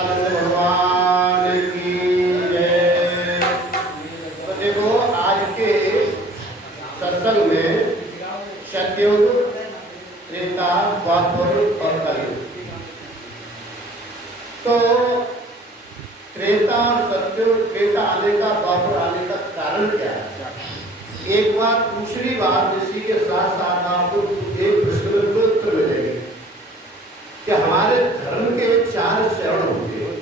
सच्चिदानंद भगवान की जय। तो देखो आज के सत्संग में सतयुग, त्रेता, द्वापर और कलयुग। तो त्रेता और सतयुग, त्रेता आने का, द्वापर आने का कारण क्या है? एक बार, दूसरी बात इसी के साथ साथ आपको एक प्रश्न में उत्तर मिलेंगे कि हमारे धर्म के 4 चरण होते हैं।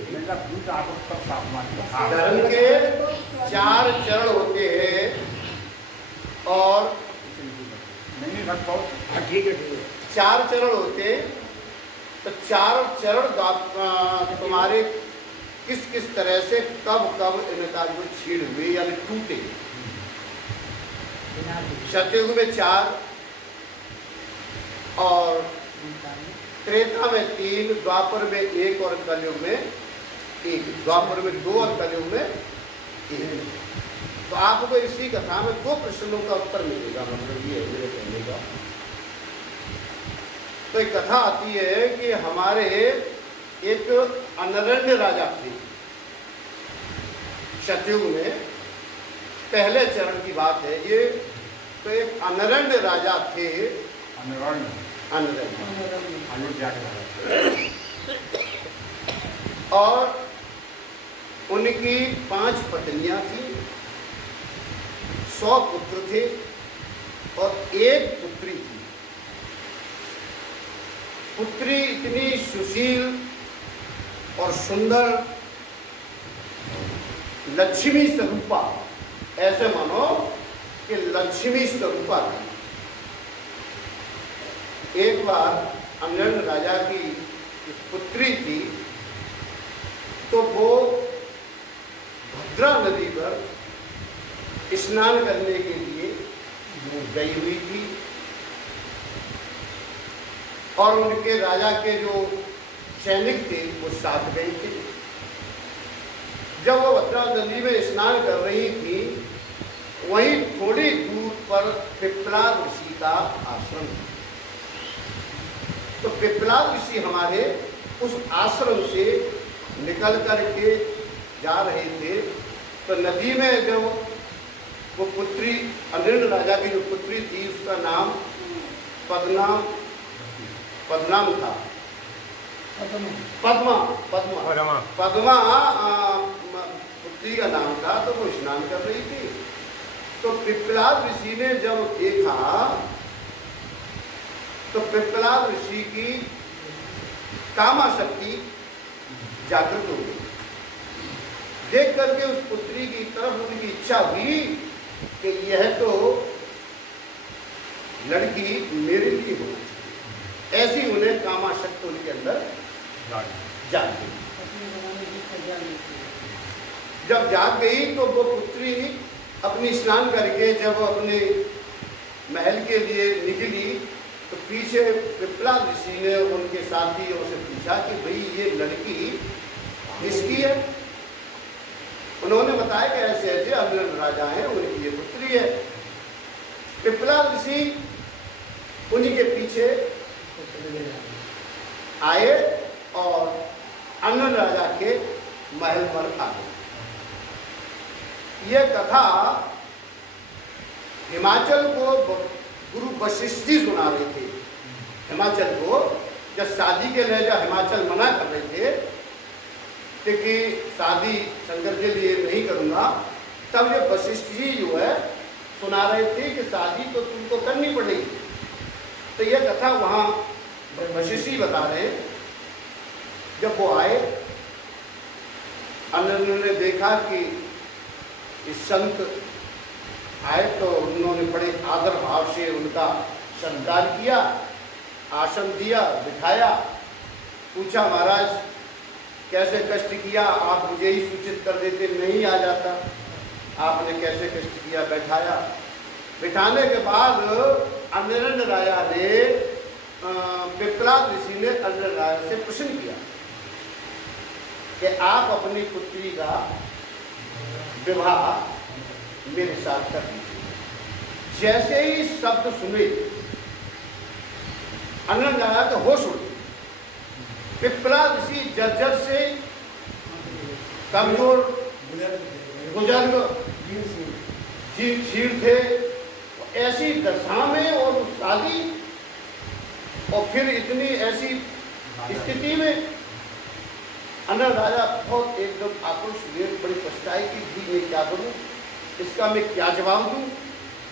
धर्म के 4 चरण होते हैं और 4 चरण होते हैं। तो 4 चरण तुम्हारे किस किस तरह से कब कब इनका जो छीड़ हुए यानी टूटे। सतयुग में 4 और त्रेता में 3, द्वापर में 1 और कलयुग में 1। द्वापर में 2 और कलयुग में 1। तो आपको इसी कथा में 2 प्रश्नों का उत्तर मिलेगा। मतलब ये है मेरे कहने का। तो एक कथा आती है कि हमारे एक अनरण्य राजा थे। सतयुग में पहले चरण की बात है ये। तो एक अनरण्य राजा थे। अनरण्य और उनकी 5 पत्नियां थी, 100 पुत्र थे और 1 पुत्री थी। पुत्री इतनी सुशील और सुंदर, लक्ष्मी स्वरूपा, ऐसे मानो कि लक्ष्मी स्वरूपा थी। एक बार अनरण्य राजा की पुत्री थी तो वो भद्रा नदी पर स्नान करने के लिए गई हुई थी और उनके राजा के जो सैनिक थे वो साथ गए थे। जब वो भद्रा नदी में स्नान कर रही थी वहीं थोड़ी दूर पर पिपलाद ऋषि का आश्रम था। तो पिपलाद ऋषि हमारे उस आश्रम से निकल कर के जा रहे थे। तो नदी में जब वो पुत्री, अनरण्य राजा की जो पुत्री थी उसका नाम पद्माम था। पद्मा पुत्री का नाम था। तो वो स्नान कर रही थी। तो पिपलाद ऋषि ने जब देखा तो पिपलाद ऋषि की कामाशक्ति जागृत हो गई। देख करके उस पुत्री की तरफ उनकी इच्छा हुई कि यह तो लड़की मेरे लिए होना चाहिए। ऐसी उन्हें कामाशक्ति उनके अंदर जाग गई। जब जाग गई तो वो पुत्री अपनी स्नान करके जब अपने महल के लिए निकली तो पीछे पिपलाद ऋषि ने उनके साथियों से पूछा कि भाई ये लड़की किसकी है? उन्होंने बताया कि ऐसे ऐसे अनरण्य राजा हैं, उनकी ये पुत्री है। पिपलाद ऋषि उन्हीं के पीछे आए और अनरण्य राजा के महल पर आ गए। यह कथा हिमाचल को गुरु वशिष्ठ जी सुना रहे थे। हिमाचल को जब शादी के लिए जब हिमाचल मना कर रहे थे कि शादी शंकर के लिए नहीं करूँगा, तब ये वशिष्ठ जी जो है सुना रहे थे कि शादी तो तुमको करनी पड़ेगी। तो यह कथा वहाँ वशिष्ठ जी बता रहे हैं। जब वो आए, अनरण्य ने देखा कि इस संत आए तो उन्होंने बड़े आदर भाव से उनका सत्कार किया, आसन दिया, बिठाया। पूछा महाराज कैसे कष्ट किया? आप मुझे ही सूचित कर देते, नहीं आ जाता। आपने कैसे कष्ट किया? बैठाया। बिठाने के बाद अनरण्य राजा ने पिपलाद ऋषि ने अनरण्य राजा से प्रश्न किया कि आप अपनी पुत्री का विवाह मेरे साथ कर दीजिए। जैसे ही शब्द सुने अनरण्य राजा का होश उड़ गया। पिपलाद ऋषि जर्जर से कमजोर बुजुर्ग जीर्ण थे। ऐसी दशा में और शादी, और फिर इतनी ऐसी स्थिति में अनर राजा बहुत एकदम आक्रोश हुए, बड़ी पछताई की भी मैं क्या करूं, इसका मैं क्या जवाब दूं।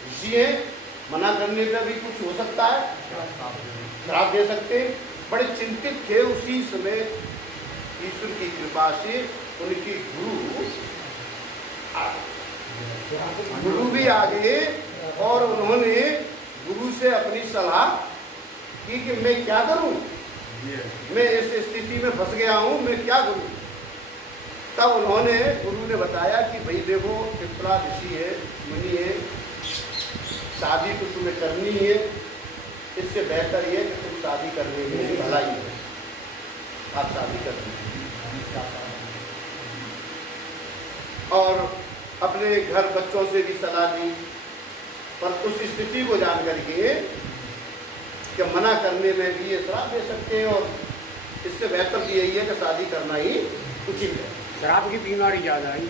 ऋषि है, मना करने का भी कुछ हो सकता है, श्राप दे सकते। बड़े चिंतित थे। उसी समय ईश्वर की कृपा से उनके गुरु भी आ गए और उन्होंने गुरु से अपनी सलाह की कि मैं क्या करूं, मैं इस स्थिति में फंस गया हूं, मैं क्या करूं। तब उन्होंने, गुरु ने बताया कि भाई देखो, पिपला ऋषि है, मुनि है, शादी तो तुम्हें करनी है, इससे बेहतर ये कि तुम शादी करने में भलाई है, आप शादी कर दीजिए। और अपने घर बच्चों से भी सलाह दी, पर उस स्थिति को जान करके कि मना करने में भी ये श्राप दे सकते हैं, और इससे बेहतर भी यही है कि शादी करना ही उचित है। शराब की बीमारी ज़्यादा है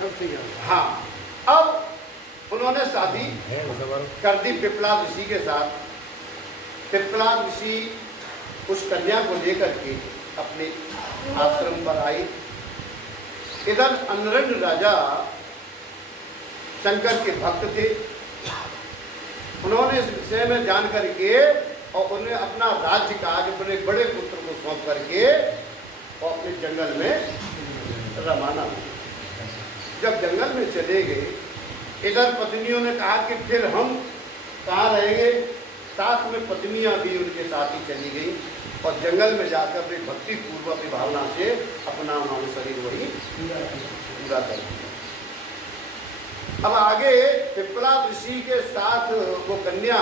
सबसे ज़्यादा। हाँ, अब उन्होंने शादी कर दी पिपला ऋषि के साथ। पिपला ऋषि उस कन्या को लेकर के अपने आश्रम पर आई। इधर अनरण्य राजा शंकर के भक्त थे। उन्होंने इस विषय में जान करके और उन्हें अपना राज्य काज अपने बड़े पुत्र को सौंप करके और अपने जंगल में रवाना हुए। जब जंगल में चले गए, इधर पत्नियों ने कहा कि फिर हम कहाँ रहेंगे। साथ में पत्नियां भी उनके साथ ही चली गई और जंगल में जाकर अपनी भक्ति पूर्वक की भावना से अपना उन्होंने शरीर वही पूरा कर दिया। अब आगे पिपला ऋषि के साथ वो कन्या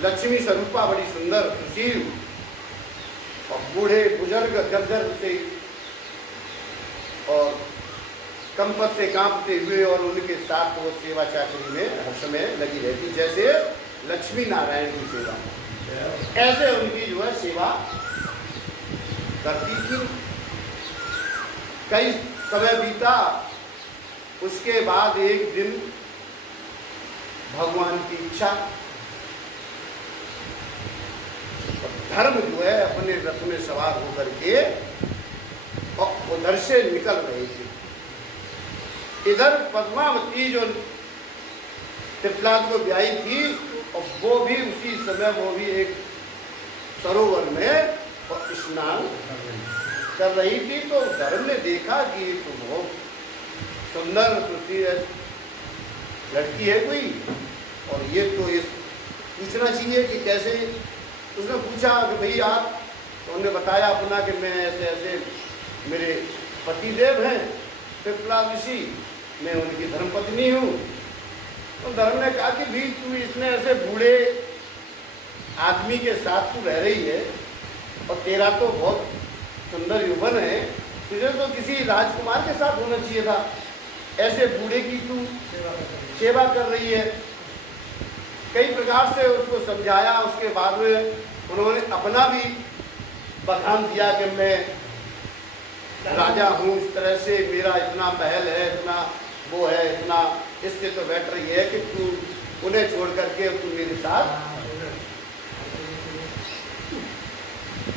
लक्ष्मी स्वरूपा, बड़ी सुंदर सुशील और बूढ़े बुजुर्ग जर्जर से और कंपत से कांपते हुए, और उनके साथ वो सेवा चाकरी में हर समय लगी रहती, जैसे लक्ष्मी नारायण की सेवा, ऐसे उनकी जो है सेवा करती थी। कई समय बीता। उसके बाद एक दिन भगवान की इच्छा, धर्म जो है अपने रथ में सवार होकर के और उधर से निकल रहे थे। इधर पद्मावती जो पिपलाद को ब्याही थी, और वो भी उसी समय वो भी एक सरोवर में स्नान कर रही थी। तो धर्म ने देखा कि तो बहुत सुंदर सुशील लड़की है कोई, और ये तो इस पूछना चाहिए कि कैसे। उसने पूछा कि भाई आप, तो उन्होंने बताया अपना कि मैं ऐसे ऐसे, मेरे पतिदेव हैं पिपला ऋषि, मैं उनकी धर्मपत्नी हूँ। तो धर्म ने कहा कि भी तू इसमें ऐसे बूढ़े आदमी के साथ तू रह रही है, और तेरा तो बहुत सुंदर यौवन है, तुझे तो किसी राजकुमार के साथ होना चाहिए था, ऐसे बूढ़े की तू सेवा कर रही है। कई प्रकार से उसको समझाया। उसके बाद में उन्होंने अपना भी बखान दिया कि मैं राजा हूँ, इस तरह से मेरा इतना महल है, इतना वो है, इतना, इससे तो बेटर ये है कि तू उन्हें छोड़ करके तू मेरे साथ।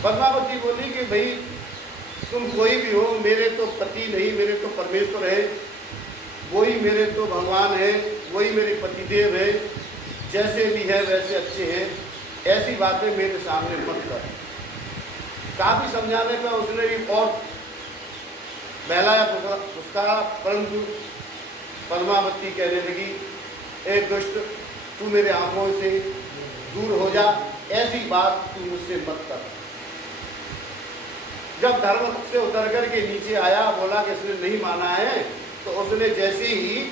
पद्मावती बोली कि भाई तुम कोई भी हो, मेरे तो पति नहीं, मेरे तो परमेश्वर है, वही मेरे तो भगवान है, वही मेरे पतिदेव है, जैसे भी है वैसे अच्छे हैं, ऐसी बातें मेरे सामने मत कर। काफ़ी समझाने पर उसने भी और बहलाया उसका, परंतु पद्मावती कहने लगी, एक दुष्ट, तू मेरे आंखों से दूर हो जा, ऐसी बात तू मुझसे मत कर। जब धर्म से उतर करके नीचे आया, बोला कि इसने नहीं माना है, तो उसने जैसे ही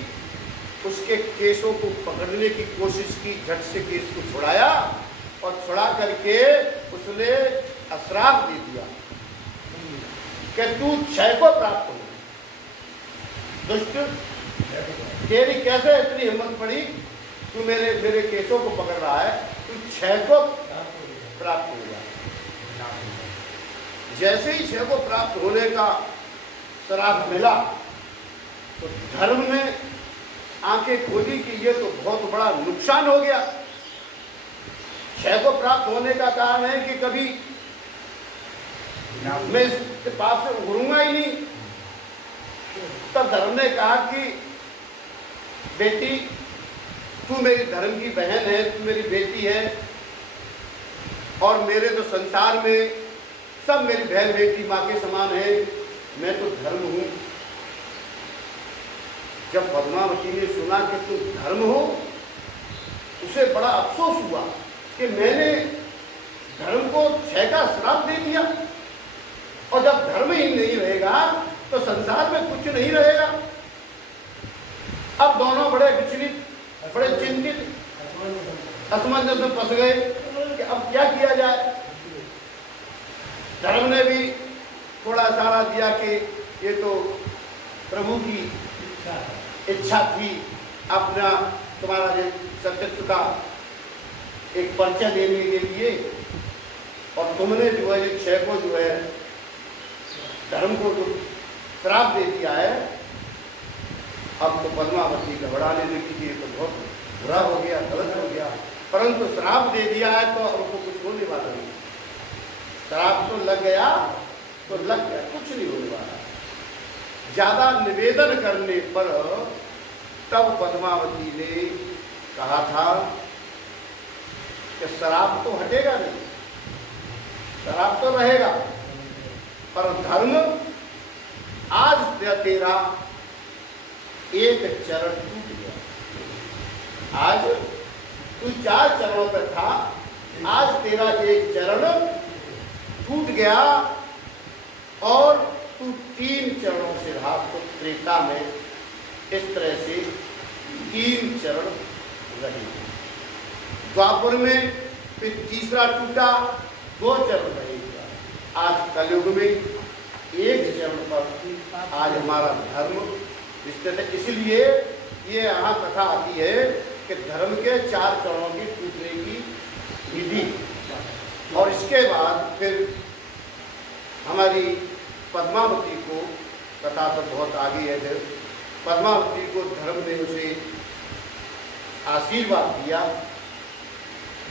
उसके केसों को पकड़ने की कोशिश की, झट से केस को छुड़ाया, और छुड़ा करके उसने अश्राप दे दिया कि तू क्षय को प्राप्त हो। दुष्ट, तेरी कैसे इतनी हिम्मत पड़ी, तू मेरे केसों को पकड़ रहा है, तू क्षय को प्राप्त हो गया। जैसे ही क्षय को प्राप्त होने का श्राप मिला तो धर्म ने आंखें खोली कि ये तो बहुत बड़ा नुकसान हो गया। क्षय को प्राप्त होने का कारण है कि कभी मैं इस पाप से उभरूंगा ही नहीं। तब धर्म ने कहा कि बेटी, तू मेरी धर्म की बहन है, तू मेरी बेटी है, और मेरे तो संसार में सब मेरी बहन बेटी माँ के समान है, मैं तो धर्म हूँ। जब पद्मावती ने सुना कि तुम धर्म हो, उसे बड़ा अफसोस हुआ कि मैंने धर्म को क्षय का श्राप दे दिया, और जब धर्म ही नहीं रहेगा तो संसार में कुछ नहीं रहेगा। अब दोनों बड़े विचलित, बड़े चिंतित, असमंजस में फंस गए कि अब क्या किया जाए। धर्म ने भी थोड़ा इशारा दिया कि ये तो प्रभु की इच्छा थी, अपना तुम्हारा जो सत्यत्व का एक परिचय देने के लिए, और तुमने जो है क्षय को जो है धर्म को तो श्राप दे दिया है। अब तो पद्मावती घबराने लगी कि ये तो बहुत बुरा हो गया, गलत हो गया, परंतु श्राप दे दिया है तो उनको कुछ होने वाला नहीं। श्राप तो लग गया तो लग गया, कुछ नहीं होने वाला। ज्यादा निवेदन करने पर तब पद्मावती ने कहा था कि श्राप तो हटेगा नहीं, श्राप तो रहेगा, पर धर्म आज तेरा एक चरण टूट गया। आज तू 4 चरणों पर था, आज तेरा एक चरण टूट गया, और तू 3 चरणों से रहा। तो त्रेता में इस तरह से 3 चरण रहे। द्वापर में फिर तीसरा टूटा, 2 चरण रहेगा। आज कलयुग में 1 चरण पर आज हमारा धर्म स्थित है। इसलिए ये यहाँ कथा आती है कि धर्म के 4 चरणों की टूटने की विधि, और इसके बाद फिर हमारी पद्मावती को, कथा तो बहुत आगे है, फिर पद्मावती को धर्म ने उसे आशीर्वाद दिया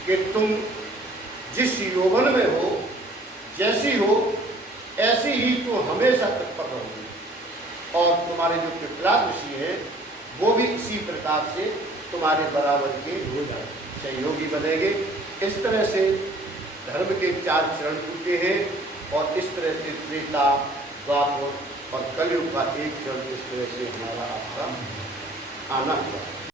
कि तुम जिस यौवन में हो, जैसी हो ऐसी ही तू हमेशा तत्पर रहोगी, और तुम्हारे जो पिपलाद ऋषि है वो भी इसी प्रकार से तुम्हारे बराबर के सहयोगी बनेंगे। इस तरह से धर्म के 4 चरण टूटे हैं, और इस तरह से त्रेता, द्वापर और कलयुग का 1 चरण इस तरह से हमारा आपका आना हुआ।